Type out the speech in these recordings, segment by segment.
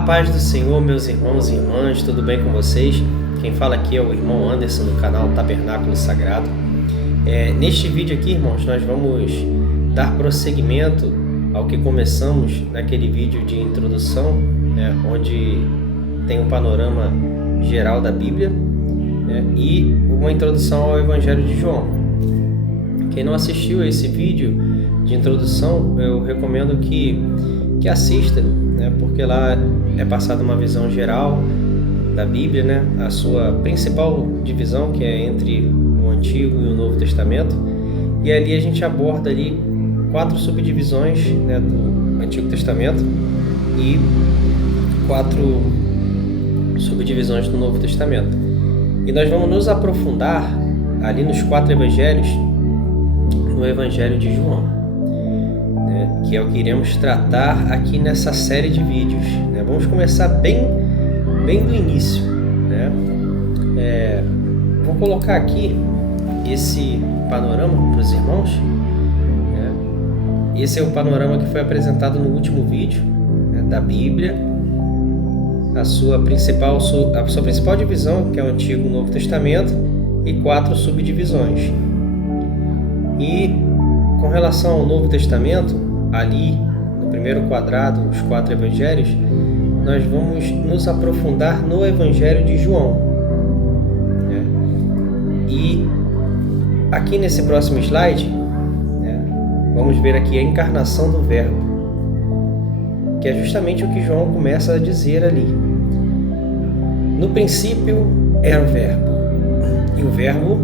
paz do Senhor, meus irmãos e irmãs, tudo bem com vocês? Quem fala aqui é o irmão Anderson do canal Tabernáculo Sagrado. Neste vídeo aqui, irmãos, nós vamos dar prosseguimento ao que começamos naquele vídeo de introdução, onde tem um panorama geral da Bíblia, e uma introdução ao Evangelho de João. Quem não assistiu a esse vídeo de introdução, eu recomendo que assista, porque lá é passada uma visão geral da Bíblia, a sua principal divisão, que é entre o Antigo e o Novo Testamento, e ali a gente aborda ali 4 subdivisões do Antigo Testamento e 4 subdivisões do Novo Testamento. E nós vamos nos aprofundar ali nos 4 evangelhos, no Evangelho de João, que é o que iremos tratar aqui nessa série de vídeos. Vamos começar bem do início. Vou colocar aqui esse panorama para os irmãos. Esse é o panorama que foi apresentado no último vídeo, da Bíblia, a sua principal divisão, que é o Antigo e o Novo Testamento, e 4 subdivisões. E com relação ao Novo Testamento, ali no primeiro quadrado, os 4 evangelhos, nós vamos nos aprofundar no Evangelho de João. E aqui nesse próximo slide, vamos ver aqui a encarnação do Verbo, que é justamente o que João começa a dizer ali. No princípio era o Verbo, e o Verbo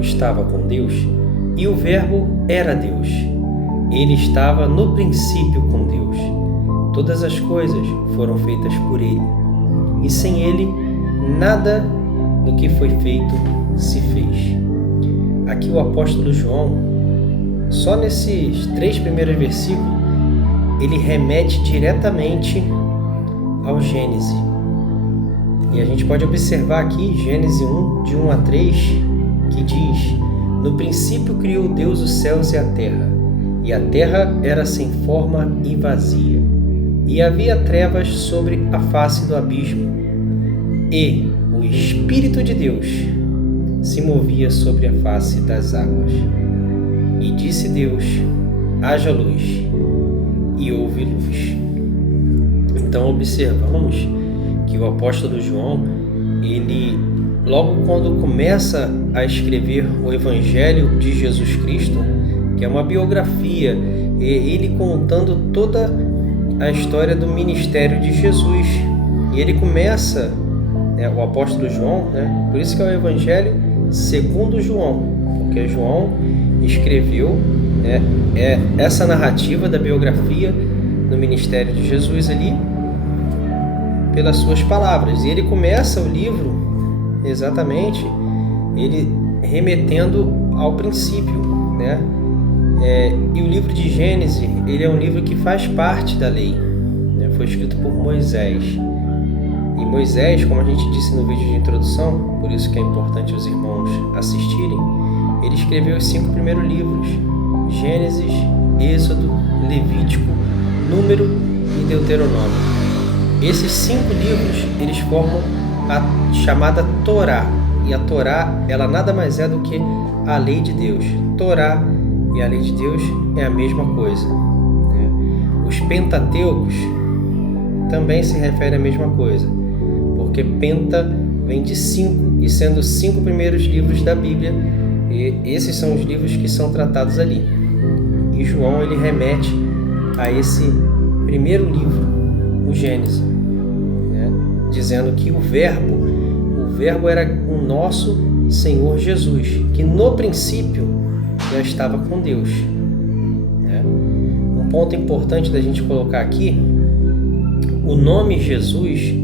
estava com Deus, e o Verbo era Deus. Ele estava no princípio com Deus. Todas as coisas foram feitas por Ele, e sem Ele nada do que foi feito se fez. Aqui o apóstolo João, só nesses 3 primeiros versículos, ele remete diretamente ao Gênesis. E a gente pode observar aqui Gênesis 1, de 1 a 3, que diz: No princípio criou Deus os céus e a terra era sem forma e vazia, e havia trevas sobre a face do abismo, e o Espírito de Deus se movia sobre a face das águas. E disse Deus: haja luz, e houve luz. Então observamos que o apóstolo João, ele, logo quando começa a escrever o Evangelho de Jesus Cristo, que é uma biografia, ele contando toda a história do ministério de Jesus. E ele começa, o apóstolo João, por isso que é o Evangelho segundo João, porque João escreveu essa narrativa da biografia do ministério de Jesus ali pelas suas palavras. E ele começa o livro exatamente ele remetendo ao princípio, e o livro de Gênesis, ele é um livro que faz parte da lei, foi escrito por Moisés. E Moisés, como a gente disse no vídeo de introdução, por isso que é importante os irmãos assistirem, ele escreveu os 5 primeiros livros: Gênesis, Êxodo, Levítico, Número e Deuteronômio. Esses 5 livros, eles formam a chamada Torá. E a Torá, ela nada mais é do que a lei de Deus. Torá e a lei de Deus é a mesma coisa. Os Pentateucos também se referem à mesma coisa, porque Penta vem de 5, e sendo os 5 primeiros livros da Bíblia, e esses são os livros que são tratados ali. E João, ele remete a esse primeiro livro, o Gênesis, dizendo que o Verbo era o nosso Senhor Jesus, que no princípio já estava com Deus. Um ponto importante da gente colocar aqui: o nome Jesus,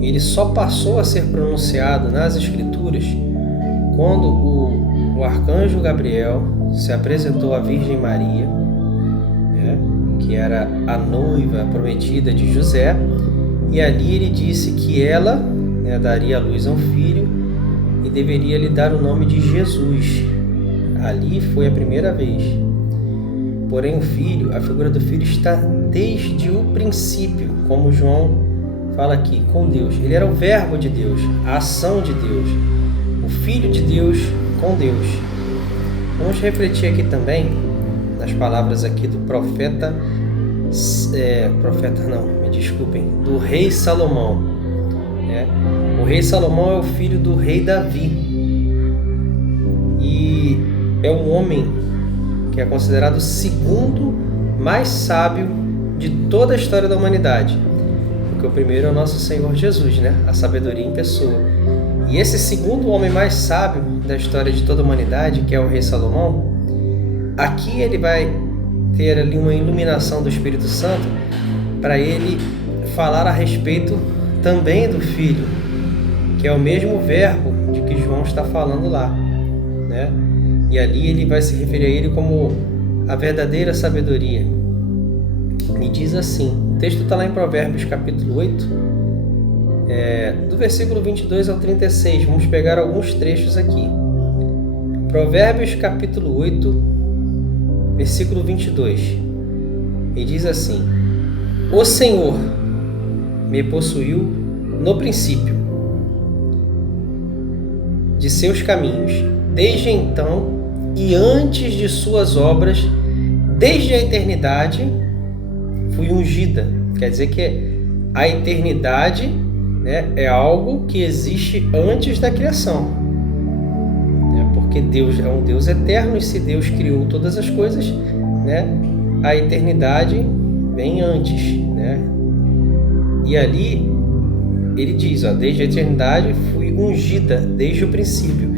ele só passou a ser pronunciado nas Escrituras quando o arcanjo Gabriel se apresentou à Virgem Maria, que era a noiva prometida de José, e ali ele disse que ela daria à luz a um filho e deveria lhe dar o nome de Jesus. Ali foi a primeira vez. Porém, o Filho, a figura do Filho está desde o princípio, como João fala aqui, com Deus. Ele era o verbo de Deus, a ação de Deus, o Filho de Deus com Deus. Vamos refletir aqui também nas palavras aqui do do rei Salomão. O rei Salomão é o filho do rei Davi e é um homem que é considerado o segundo mais sábio de toda a história da humanidade, porque o primeiro é o nosso Senhor Jesus, a sabedoria em pessoa. E esse segundo homem mais sábio da história de toda a humanidade, que é o rei Salomão, aqui ele vai ter ali uma iluminação do Espírito Santo para ele falar a respeito também do Filho, que é o mesmo verbo de que João está falando lá, E ali ele vai se referir a ele como a verdadeira sabedoria. E diz assim, o texto está lá em Provérbios capítulo 8, do versículo 22 ao 36, vamos pegar alguns trechos aqui. Provérbios capítulo 8, versículo 22, e diz assim: O Senhor me possuiu no princípio de seus caminhos, desde então e antes de suas obras, desde a eternidade fui ungida. Quer dizer que a eternidade é algo que existe antes da criação, porque Deus é um Deus eterno, e se Deus criou todas as coisas, a eternidade vem antes, E ali ele diz, desde a eternidade fui ungida, desde o princípio.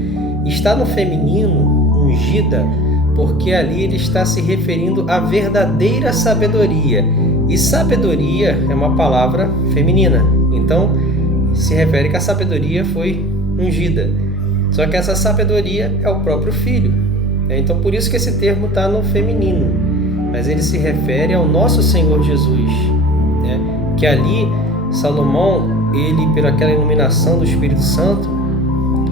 Está no feminino, ungida, porque ali ele está se referindo à verdadeira sabedoria. E sabedoria é uma palavra feminina. Então, se refere que a sabedoria foi ungida. Só que essa sabedoria é o próprio Filho. Então, por isso que esse termo está no feminino. Mas ele se refere ao nosso Senhor Jesus. Que ali, Salomão, ele, pelaquela iluminação do Espírito Santo,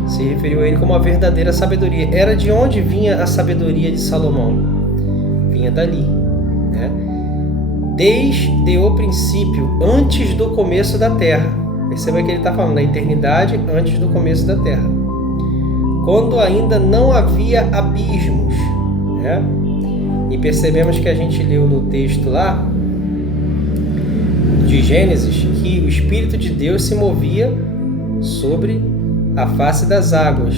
se referiu a ele como a verdadeira sabedoria. Era de onde vinha a sabedoria de Salomão? Vinha dali, Desde o princípio, antes do começo da terra. Perceba que ele está falando da eternidade antes do começo da terra. Quando ainda não havia abismos, E percebemos que a gente leu no texto lá de Gênesis que o Espírito de Deus se movia sobre a face das águas,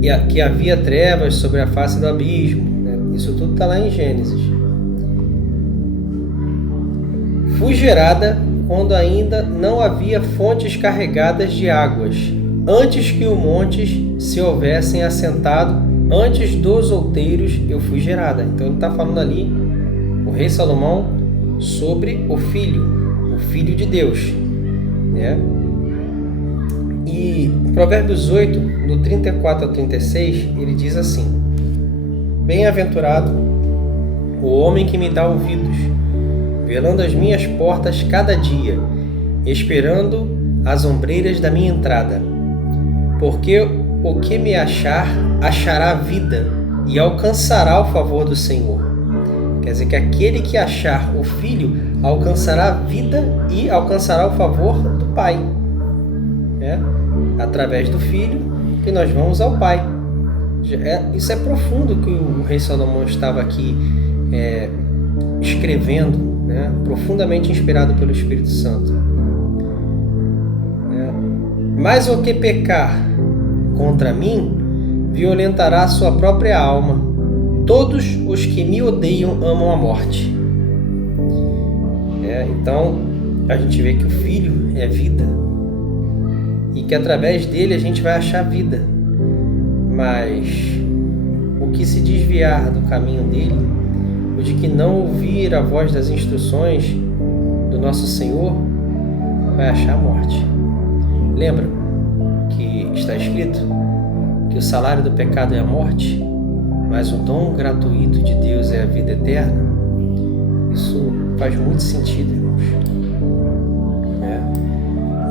e que havia trevas sobre a face do abismo, Isso tudo está lá em Gênesis. Fui gerada quando ainda não havia fontes carregadas de águas, antes que os montes se houvessem assentado, antes dos outeiros eu fui gerada. Então ele está falando ali, o rei Salomão, sobre o Filho de Deus, E em Provérbios 8, do 34 ao 36, ele diz assim: Bem-aventurado o homem que me dá ouvidos, velando as minhas portas cada dia, esperando as ombreiras da minha entrada. Porque o que me achar, achará vida e alcançará o favor do Senhor. Quer dizer que aquele que achar o Filho alcançará a vida e alcançará o favor do Pai. Através do Filho que nós vamos ao Pai. Isso é profundo que o rei Salomão estava aqui escrevendo, profundamente inspirado pelo Espírito Santo. Mas o que pecar contra mim, violentará a sua própria alma. Todos os que me odeiam amam a morte. Então, a gente vê que o Filho é vida e que através dele a gente vai achar vida. Mas o que se desviar do caminho dele, o de que não ouvir a voz das instruções do nosso Senhor, vai achar a morte. Lembra que está escrito que o salário do pecado é a morte, mas o dom gratuito de Deus é a vida eterna? Isso faz muito sentido, irmãos.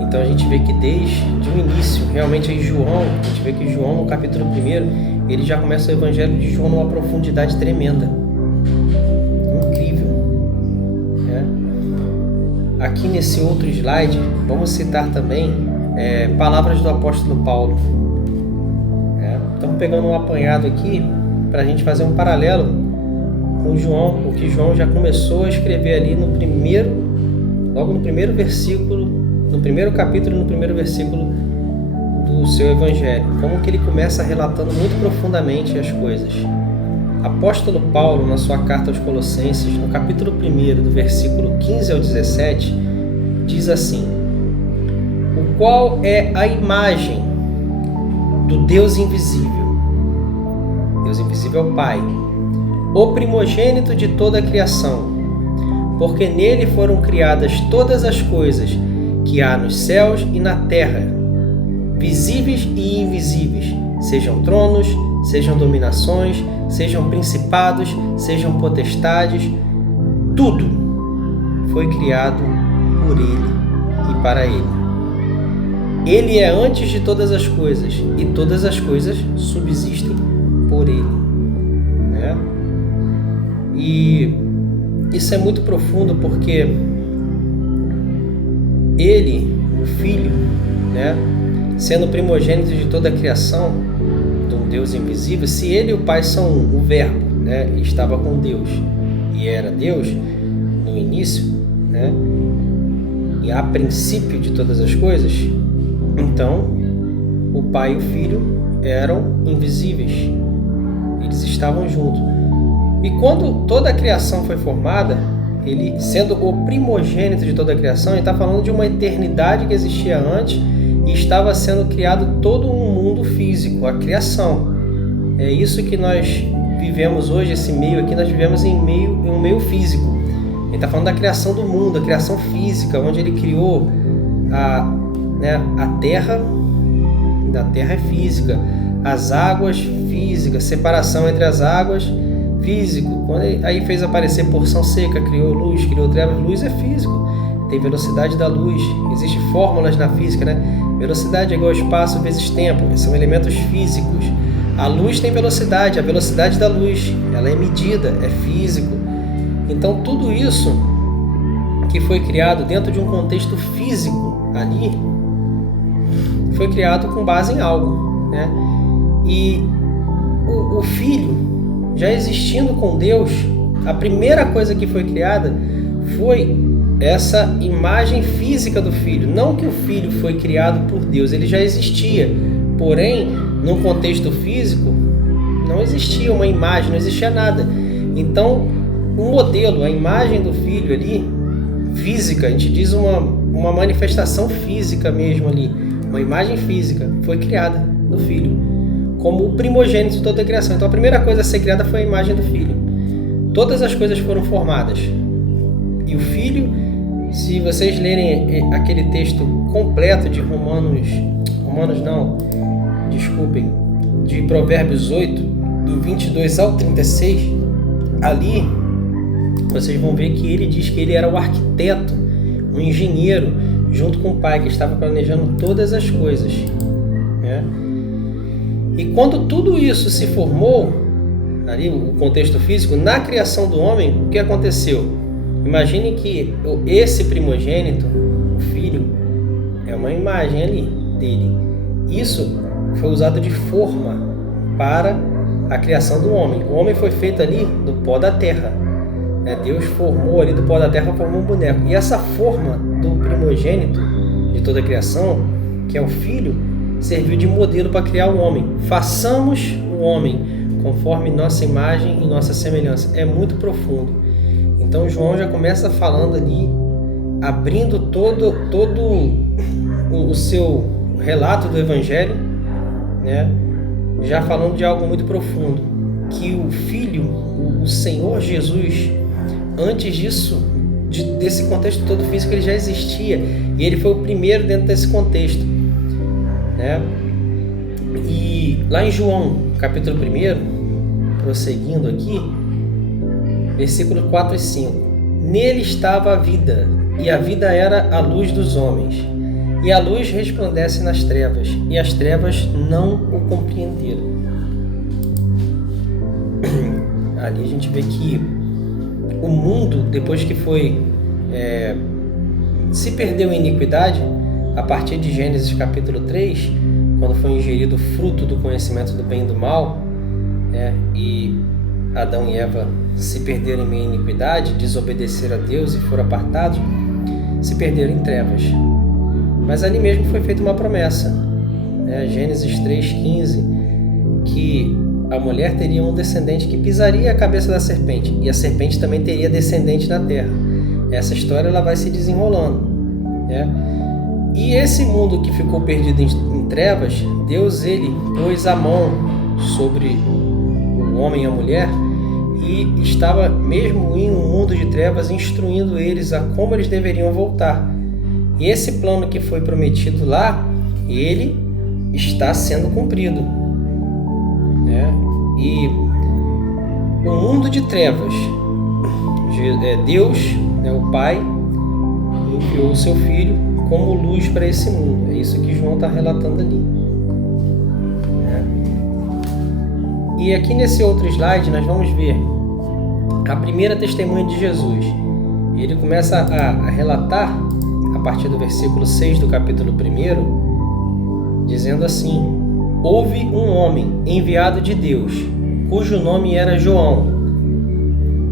Então a gente vê que desde o início, realmente em João, a gente vê que João, no capítulo 1, ele já começa o Evangelho de João numa profundidade tremenda. Incrível. Aqui nesse outro slide, vamos citar também palavras do apóstolo Paulo. Estamos pegando um apanhado aqui para a gente fazer um paralelo com João, o que João já começou a escrever ali logo no primeiro versículo, no primeiro capítulo, no primeiro versículo do seu Evangelho. Como que ele começa relatando muito profundamente as coisas. Apóstolo Paulo, na sua carta aos Colossenses, no capítulo 1, do versículo 15 ao 17, diz assim: o qual é a imagem do Deus invisível. Deus invisível é o Pai, o primogênito de toda a criação, porque nele foram criadas todas as coisas que há nos céus e na terra, visíveis e invisíveis, sejam tronos, sejam dominações, sejam principados, sejam potestades, tudo foi criado por ele e para ele. Ele é antes de todas as coisas, e todas as coisas subsistem por ele. E isso é muito profundo, porque ele, o Filho, sendo primogênito de toda a criação, de um Deus invisível, se ele e o Pai são um, o Verbo, estava com Deus e era Deus no início, e a princípio de todas as coisas, então o Pai e o Filho eram invisíveis, eles estavam juntos. E quando toda a criação foi formada, ele sendo o primogênito de toda a criação, ele está falando de uma eternidade que existia antes e estava sendo criado todo um mundo físico, a criação. É isso que nós vivemos hoje, esse meio aqui, nós vivemos em um meio físico. Ele está falando da criação do mundo, a criação física, onde ele criou a terra. A terra é física, as águas físicas, separação entre as águas, físico. Quando aí fez aparecer porção seca, criou luz, criou trevas. Luz é físico, tem velocidade da luz. Existem fórmulas na física, Velocidade é igual a espaço vezes tempo, são elementos físicos. A luz tem velocidade, a velocidade da luz, ela é medida, é físico. Então tudo isso que foi criado dentro de um contexto físico ali, foi criado com base em algo, E o Filho, já existindo com Deus, a primeira coisa que foi criada foi essa imagem física do Filho. Não que o Filho foi criado por Deus, ele já existia. Porém, num contexto físico, não existia uma imagem, não existia nada. Então, o modelo, a imagem do Filho ali, física, a gente diz uma manifestação física mesmo ali, uma imagem física, foi criada do Filho, como o primogênito de toda a criação. Então a primeira coisa a ser criada foi a imagem do Filho. Todas as coisas foram formadas. E o Filho, se vocês lerem aquele texto completo de de Provérbios 8, do 22 ao 36, ali vocês vão ver que ele diz que ele era o arquiteto, um engenheiro, junto com o Pai, que estava planejando todas as coisas. E quando tudo isso se formou, ali o contexto físico, na criação do homem, o que aconteceu? Imagine que esse primogênito, o Filho, é uma imagem ali dele. Isso foi usado de forma para a criação do homem. O homem foi feito ali do pó da terra. Deus formou ali do pó da terra, formou um boneco. E essa forma do primogênito de toda a criação, que é o Filho, serviu de modelo para criar o homem. Façamos o homem conforme nossa imagem e nossa semelhança. É muito profundo. Então João já começa falando ali, abrindo todo o seu relato do Evangelho, já falando de algo muito profundo, que o Filho, o Senhor Jesus, antes disso, desse contexto todo físico, ele já existia, e ele foi o primeiro dentro desse contexto, E lá em João, capítulo 1, prosseguindo aqui, versículos 4 e 5, nele estava a vida, e a vida era a luz dos homens, e a luz resplandece nas trevas, e as trevas não o compreenderam. Ali a gente vê que o mundo, depois que se perdeu em iniquidade, a partir de Gênesis capítulo 3, quando foi ingerido o fruto do conhecimento do bem e do mal, e Adão e Eva se perderam em meio à iniquidade, desobedeceram a Deus e foram apartados, se perderam em trevas. Mas ali mesmo foi feita uma promessa, Gênesis 3,15, que a mulher teria um descendente que pisaria a cabeça da serpente, e a serpente também teria descendente na terra. Essa história ela vai se desenrolando. E esse mundo que ficou perdido em trevas, Deus ele pôs a mão sobre o homem e a mulher e estava mesmo em um mundo de trevas instruindo eles a como eles deveriam voltar. E esse plano que foi prometido lá, ele está sendo cumprido. E o mundo de trevas, Deus, o Pai, enviou o seu Filho como luz para esse mundo. É isso que João está relatando ali. E aqui nesse outro slide nós vamos ver a primeira testemunha de Jesus. Ele começa a relatar, a partir do versículo 6 do capítulo 1, dizendo assim: houve um homem enviado de Deus, cujo nome era João.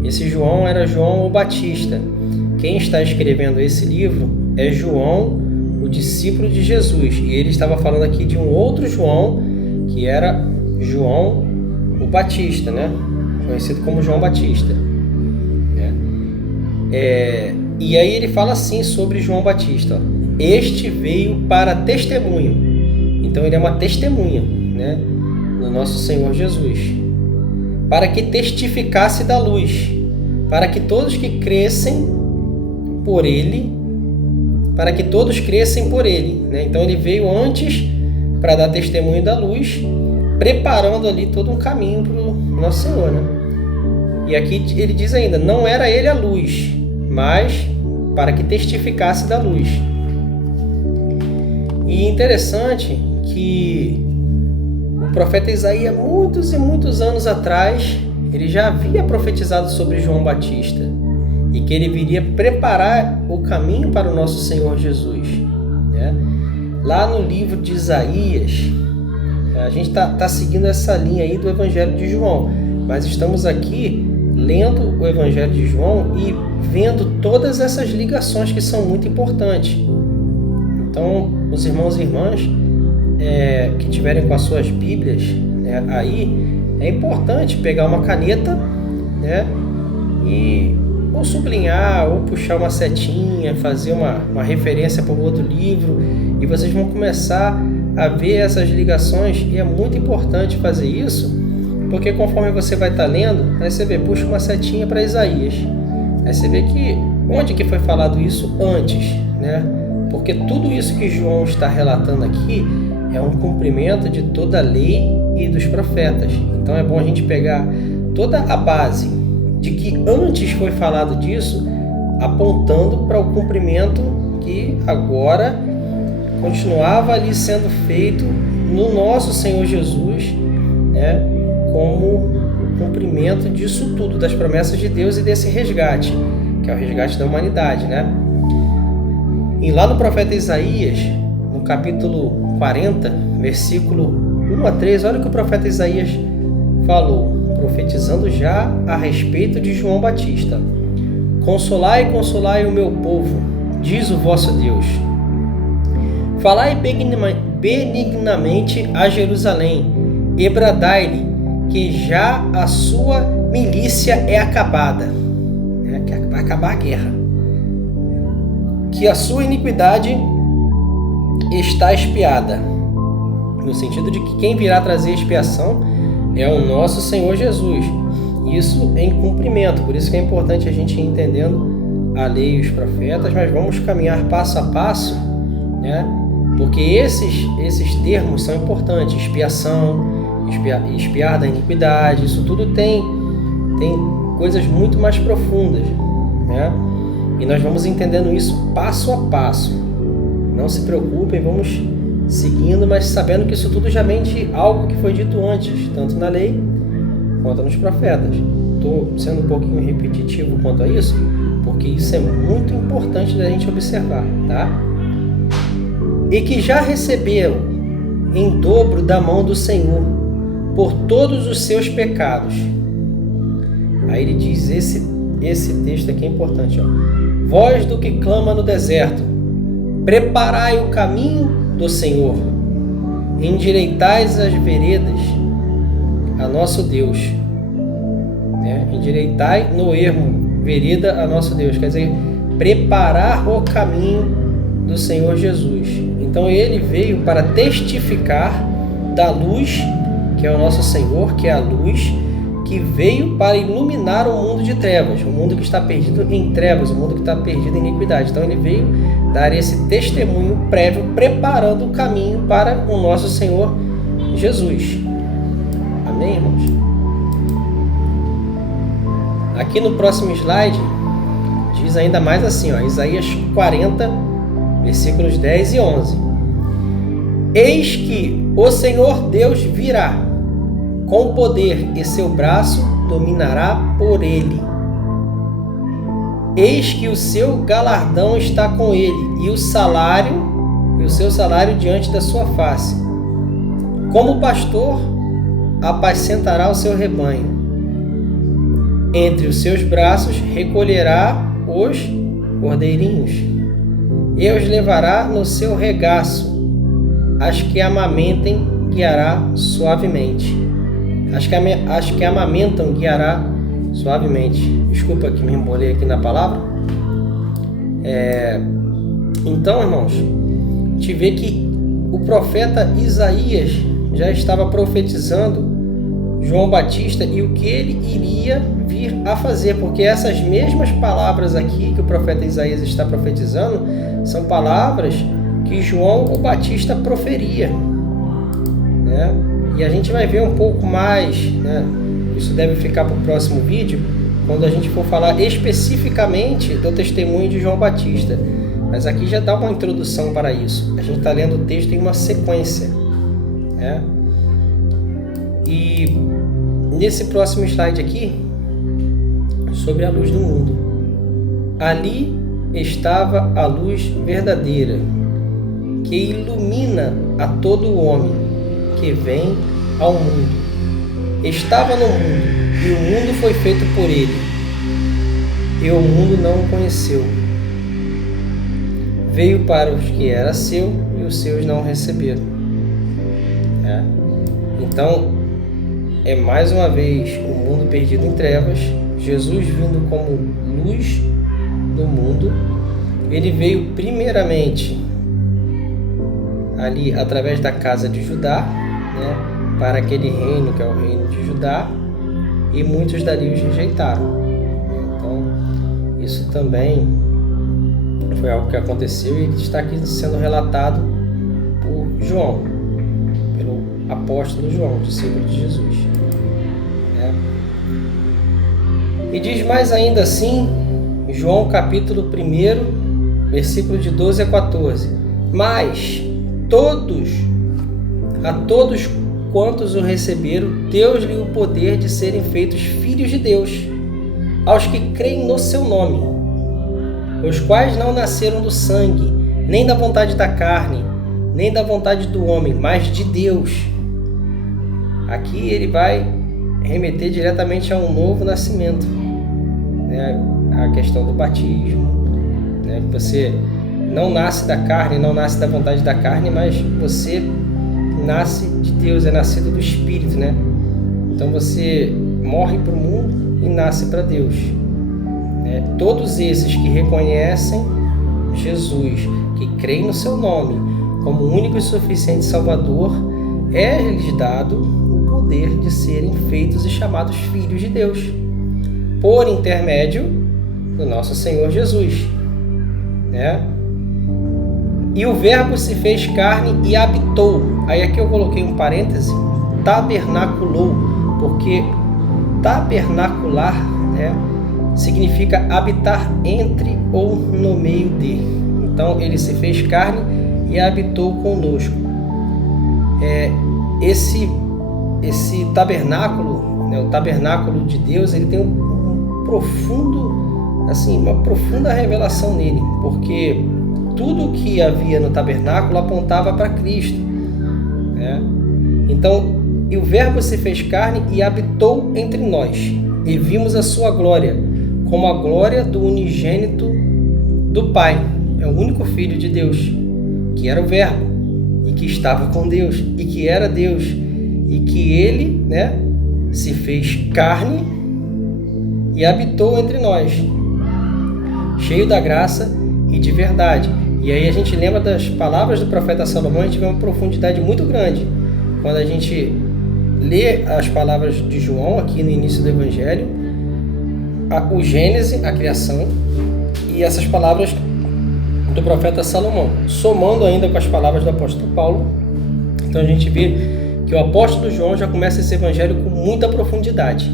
Esse João era João o Batista. Quem está escrevendo esse livro é João, o discípulo de Jesus. E ele estava falando aqui de um outro João, que era João o Batista, conhecido como João Batista. E aí ele fala assim sobre João Batista: este veio para testemunho. Então ele é uma testemunha, do nosso Senhor Jesus, para que testificasse da luz, para que todos que crescem por ele, Então ele veio antes para dar testemunho da luz, preparando ali todo um caminho para o nosso Senhor, E aqui ele diz ainda: não era ele a luz, mas para que testificasse da luz. E interessante que o profeta Isaías, muitos e muitos anos atrás, ele já havia profetizado sobre João Batista e que ele viria preparar o caminho para o nosso Senhor Jesus. Lá no livro de Isaías, a gente está seguindo essa linha aí do Evangelho de João, mas estamos aqui lendo o Evangelho de João e vendo todas essas ligações que são muito importantes. Então, os irmãos e irmãs que tiverem com as suas Bíblias, aí é importante pegar uma caneta, e ou sublinhar, ou puxar uma setinha, fazer uma referência para o outro livro, e vocês vão começar a ver essas ligações. E é muito importante fazer isso, porque conforme você vai estar lendo, aí você vê, puxa uma setinha para Isaías, aí você vê que onde que foi falado isso antes, porque tudo isso que João está relatando aqui é um cumprimento de toda a lei e dos profetas. Então é bom a gente pegar toda a base de que antes foi falado disso, apontando para o cumprimento que agora continuava ali sendo feito no nosso Senhor Jesus, como o cumprimento disso tudo, das promessas de Deus e desse resgate, que é o resgate da humanidade, E lá no profeta Isaías, no capítulo 40, versículo 1 a 3, olha o que o profeta Isaías falou, profetizando já a respeito de João Batista: consolai, consolai o meu povo, diz o vosso Deus. Falai benignamente a Jerusalém, e bradai-lhe que já a sua milícia é acabada, que vai acabar a guerra, que a sua iniquidade está expiada, no sentido de que quem virá trazer expiação é o nosso Senhor Jesus. Isso em cumprimento, por isso que é importante a gente ir entendendo a lei e os profetas, mas vamos caminhar passo a passo, porque esses termos são importantes: expiação, expiar da iniquidade, isso tudo tem coisas muito mais profundas, e nós vamos entendendo isso passo a passo. Não se preocupem, vamos seguindo, mas sabendo que isso tudo já vem de algo que foi dito antes, tanto na lei quanto nos profetas. estou sendo um pouquinho repetitivo quanto a isso, porque isso é muito importante da gente observar, tá? E que já receberam em dobro da mão do Senhor por todos os seus pecados. Aí ele diz, esse texto aqui é importante, ó. Voz do que clama no deserto, preparai o caminho do Senhor, endireitais as veredas a nosso Deus. Endireitai no ermo, vereda a nosso Deus. Quer dizer, preparar o caminho do Senhor Jesus. Então ele veio para testificar da luz, que é o nosso Senhor, que é a luz, que veio para iluminar o mundo de trevas, o mundo que está perdido em trevas, o mundo que está perdido em iniquidade. Então ele veio dar esse testemunho prévio, preparando o caminho para o nosso Senhor Jesus. Amém, irmãos? Aqui no próximo slide, diz ainda mais assim, ó, Isaías 40, versículos 10 e 11. Eis que o Senhor Deus virá com poder e seu braço dominará por ele. Eis que o seu galardão está com ele e o seu salário diante da sua face. Como pastor, apacentará o seu rebanho. Entre os seus braços recolherá os cordeirinhos e os levará no seu regaço. As que amamentem guiará suavemente. As que amamentam guiará suavemente. Desculpa que me embolei aqui na palavra. Então, irmãos, a gente vê que o profeta Isaías já estava profetizando João Batista e o que ele iria vir a fazer, porque essas mesmas palavras aqui que o profeta Isaías está profetizando são palavras que João o Batista proferia, né? E a gente vai ver um pouco mais, né? Isso deve ficar para o próximo vídeo, quando a gente for falar especificamente do testemunho de João Batista. Mas aqui já dá uma introdução para isso. A gente está lendo o texto em uma sequência, né? E nesse próximo slide aqui, sobre a luz do mundo. Ali estava a luz verdadeira, que ilumina a todo homem que vem ao mundo. Estava no mundo, e o mundo foi feito por ele, e o mundo não o conheceu. Veio para os que era seu, e os seus não o receberam. Então, é mais uma vez o mundo perdido em trevas, Jesus vindo como luz do mundo. Ele veio primeiramente ali através da casa de Judá, né, para aquele reino que é o reino de Judá, e muitos dali os rejeitaram. Então, isso também foi algo que aconteceu e está aqui sendo relatado por João, pelo apóstolo João, discípulo de Jesus. E diz mais ainda assim, João capítulo 1, versículo de 12 a 14. Mas a todos quantos o receberam, deu-lhe o poder de serem feitos filhos de Deus, aos que creem no seu nome, os quais não nasceram do sangue, nem da vontade da carne, nem da vontade do homem, mas de Deus. Aqui ele vai remeter diretamente a um novo nascimento, né? A questão do batismo, né? Você não nasce da carne, não nasce da vontade da carne, mas você nasce de Deus, é nascido do Espírito, né? Então você morre para o mundo e nasce para Deus. Todos esses que reconhecem Jesus, que creem no seu nome como único e suficiente Salvador, é-lhes dado o poder de serem feitos e chamados filhos de Deus, por intermédio do nosso Senhor Jesus, né? E o Verbo se fez carne e habitou. Aí aqui eu coloquei um parêntese, tabernaculou, porque tabernacular, né, significa habitar entre ou no meio de. Então ele se fez carne e habitou conosco. Esse tabernáculo né, o tabernáculo de Deus, ele tem uma profunda revelação nele, porque tudo que havia no tabernáculo apontava para Cristo, né? Então, e o Verbo se fez carne e habitou entre nós, e vimos a sua glória, como a glória do unigênito do Pai. É o único Filho de Deus, que era o Verbo, e que estava com Deus, e que era Deus, e que ele, né, se fez carne e habitou entre nós, cheio da graça e de verdade. E aí a gente lembra das palavras do profeta Salomão, a gente vê uma profundidade muito grande. Quando a gente lê as palavras de João aqui no início do Evangelho, o Gênesis, a criação, e essas palavras do profeta Salomão, somando ainda com as palavras do apóstolo Paulo. Então a gente vê que o apóstolo João já começa esse evangelho com muita profundidade,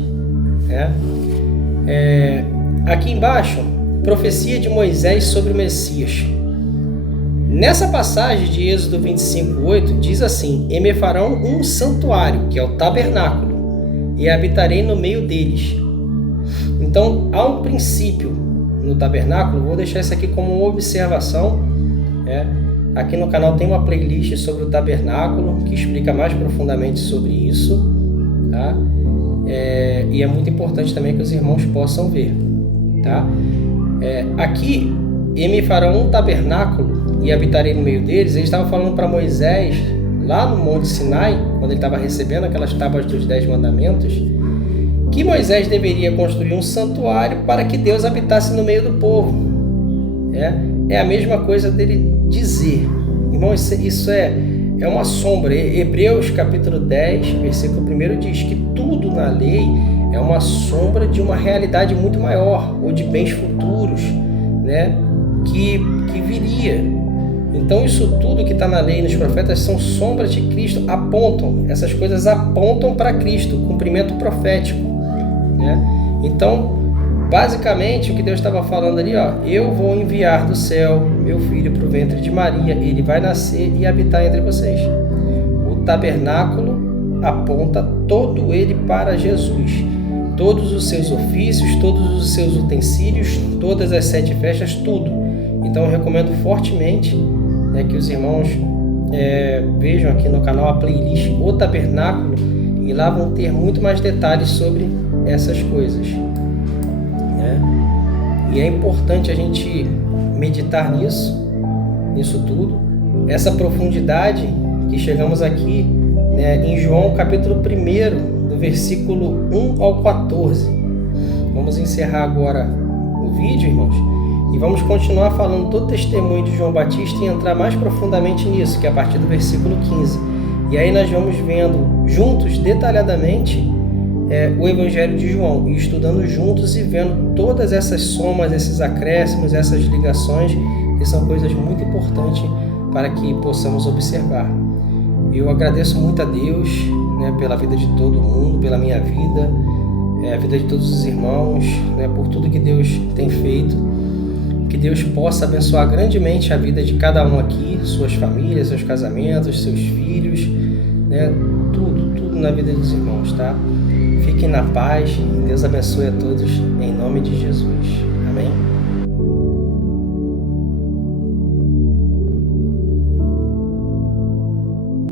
né? Aqui embaixo, profecia de Moisés sobre o Messias. Nessa passagem de Êxodo 25:8 diz assim: e me farão um santuário, que é o tabernáculo, e habitarei no meio deles. Então há um princípio no tabernáculo. Vou deixar isso aqui como uma observação, né? Aqui no canal tem uma playlist sobre o tabernáculo que explica mais profundamente sobre isso, tá? E é muito importante também que os irmãos possam ver, tá? Aqui, e me farão um tabernáculo e habitarei no meio deles. Ele estava falando para Moisés lá no Monte Sinai, quando ele estava recebendo aquelas tábuas dos 10 mandamentos, que Moisés deveria construir um santuário para que Deus habitasse no meio do povo. É a mesma coisa dele dizer. Irmão, isso é uma sombra. Hebreus capítulo 10, versículo 1 diz que tudo na lei é uma sombra de uma realidade muito maior, ou de bens futuros, né, que viria. Então isso tudo que está na lei e nos profetas são sombras de Cristo, essas coisas apontam para Cristo, o cumprimento profético, né? Então, basicamente, o que Deus estava falando ali, eu vou enviar do céu meu filho para o ventre de Maria, ele vai nascer e habitar entre vocês. O tabernáculo aponta todo ele para Jesus. Todos os seus ofícios, todos os seus utensílios, todas as 7 festas, tudo. Então eu recomendo fortemente, né, que os irmãos vejam aqui no canal a playlist O Tabernáculo, e lá vão ter muito mais detalhes sobre essas coisas, né? E é importante a gente meditar nisso tudo, essa profundidade que chegamos aqui, né, em João capítulo 1, do versículo 1 ao 14. Vamos encerrar agora o vídeo, irmãos, e vamos continuar falando do testemunho de João Batista e entrar mais profundamente nisso, que é a partir do versículo 15. E aí nós vamos vendo juntos, detalhadamente, o Evangelho de João, e estudando juntos e vendo todas essas somas, esses acréscimos, essas ligações, que são coisas muito importantes para que possamos observar. Eu agradeço muito a Deus, né, pela vida de todo mundo, pela minha vida, a vida de todos os irmãos, né, por tudo que Deus tem feito. Que Deus possa abençoar grandemente a vida de cada um aqui, suas famílias, seus casamentos, seus filhos, né, tudo na vida dos irmãos, tá? Fiquem na paz, Deus abençoe a todos, em nome de Jesus. Amém?